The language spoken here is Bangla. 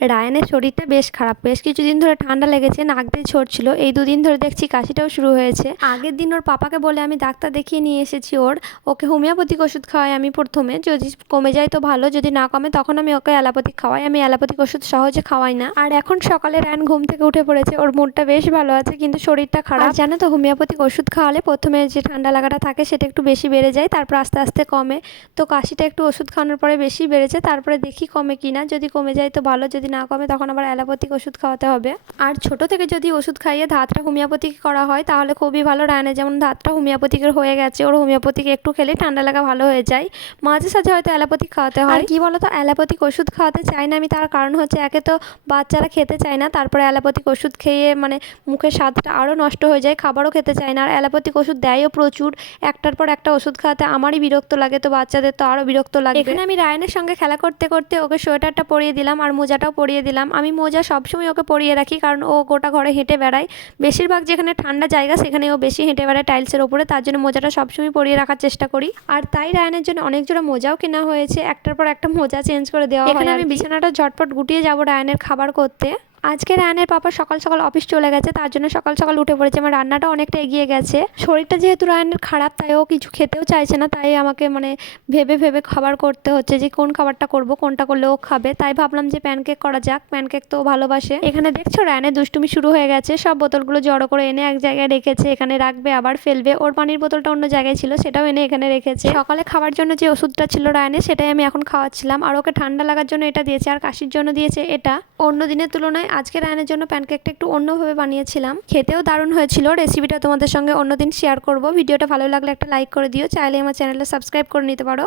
রায়ানের শরীরটা বেশ খারাপ। বেশ কিছুদিন ধরে ঠান্ডা লেগেছে, নাক দিয়ে ঝরছিল এই দুদিন ধরে দেখছি কাশিটাও শুরু হয়েছে। আগের দিন ওর পাপাকে বলে আমি ডাক্তার দেখিয়ে নিয়ে এসেছি ওর। ওকে হোমিওপ্যাথিক ওষুধ খাওয়াই আমি প্রথমে। যদি কমে যায় তো ভালো, যদি না কমে তখন আমি ওকে অ্যালোপ্যাথিক খাওয়াই। আমি অ্যালোপ্যাথিক ওষুধ সহজে খাওয়াই না। আর এখন সকালে রায়ান ঘুম থেকে উঠে পড়েছে। ওর মুডটা বেশ ভালো আছে, কিন্তু শরীরটা খারাপ। জানো তো, হোমিওপ্যাথিক ওষুধ খাওয়ালে প্রথমে যে ঠান্ডা লাগাটা থাকে সেটা একটু বেশি বেড়ে যায়, তারপর আস্তে আস্তে কমে। তো কাশিটা একটু ওষুধ খাওয়ানোর পরে বেশি বেড়েছে, তারপরে দেখি কমে কি না যদি কমে যায় তো ভালো, যদি না কমে তখন আবার অ্যালোপ্যাথিক ওষুধ খাওয়াতে হবে। আর ছোট থেকে যদি ওষুধ খাইয়ে ধাতটা হোমিওপ্যাথিক করা হয় তাহলে খুবই ভালো রায়নে। যেমন ধাতটা হোমিওপ্যাথিকের হয়ে গেছে ওর হোমিওপ্যাথিক একটু খেলে ঠান্ডা লাগা ভালো হয়ে যায়। মাঝে সাঝে হয়তো অ্যালোপ্যাথিক খাওয়াতে হয়। আর কি বলতো অ্যালোপ্যাথিক ওষুধ খাওয়াতে চাই না আমি তার কারণ হচ্ছে একে তো বাচ্চারা খেতে চায় না তারপরে অ্যালোপ্যাথিক ওষুধ খেয়ে মানে মুখের স্বাদটা আরও নষ্ট হয়ে যায় খাবারও খেতে চায় না। আর অ্যালোপ্যাথিক ওষুধ দেয়ও প্রচুর একটার পর একটা ওষুধ খাওয়াতে আমারই বিরক্ত লাগে তো বাচ্চাদের তো আরও বিরক্ত লাগে এখানে আমি রায়নের সঙ্গে খেলা করতে করতে ওকে সোয়েটারটা পরিয়ে দিলাম আর মোজাটাও পরিয়ে দিলাম। আমি মোজা সবসময় ওকে পরিয়ে রাখি কারণ ও গোটা ঘরে হেঁটে বেড়ায়। বেশিরভাগ যেখানে ঠান্ডা জায়গা সেখানে ও বেশি হেঁটে বেড়ায় টাইলসের ওপরে তার জন্য মোজাটা সবসময় পরিয়ে রাখার চেষ্টা করি। আর তাই রায়নের জন্য অনেক জোড়া মোজাও কেনা হয়েছে। একটার পর একটা মোজা চেঞ্জ করে দেওয়া হয় এখানে আমি বিছানাটা ঝটপট গুটিয়ে যাব রায়নের খাবার করতে। আজকে রায়নের পাপা সকাল সকাল অফিস চলে গেছে, তার জন্য সকাল সকাল উঠে পড়েছে। আমার রান্নাটা অনেকটা এগিয়ে গেছে। শরীরটা যেহেতু রায়নের খারাপ, তাই ও কিছু খেতেও চাইছে না, তাই আমাকে মানে ভেবে ভেবে খাবার করতে হচ্ছে যে কোন খাবারটা করব, কোনটা করলে ও খাবে। তাই ভাবলাম যে প্যানকেক করা যাক প্যানকেক তো ভালোবাসে। এখানে দেখছ রায়নের দুষ্টুমি শুরু হয়ে গেছে। সব বোতলগুলো জড়ো করে এনে এক জায়গায় রেখেছে, এখানে রাখবে, আবার ফেলবে। ওর পানির বোতলটা অন্য জায়গায় ছিল, সেটাও এনে এখানে রেখেছে। সকালে খাবার জন্য যে ওষুধটা ছিল রায়নের সেটাই আমি এখন খাওয়াচ্ছিলাম। আর ওকে ঠান্ডা লাগার জন্য এটা দিয়েছে, আর কাশির জন্য দিয়েছে এটা। অন্য দিনের তুলনায় আজকে রায়নের জন্য প্যানকেকটা একটু অন্যভাবে বানিয়েছিলাম। খেতেও দারুণ হয়েছিল। রেসিপিটা তোমাদের সঙ্গে অন্যদিন শেয়ার করব। ভিডিওটা ভালো লাগলে একটা লাইক করে দিও। চাইলে আমার চ্যানেলটা সাবস্ক্রাইব করে নিতে পারো।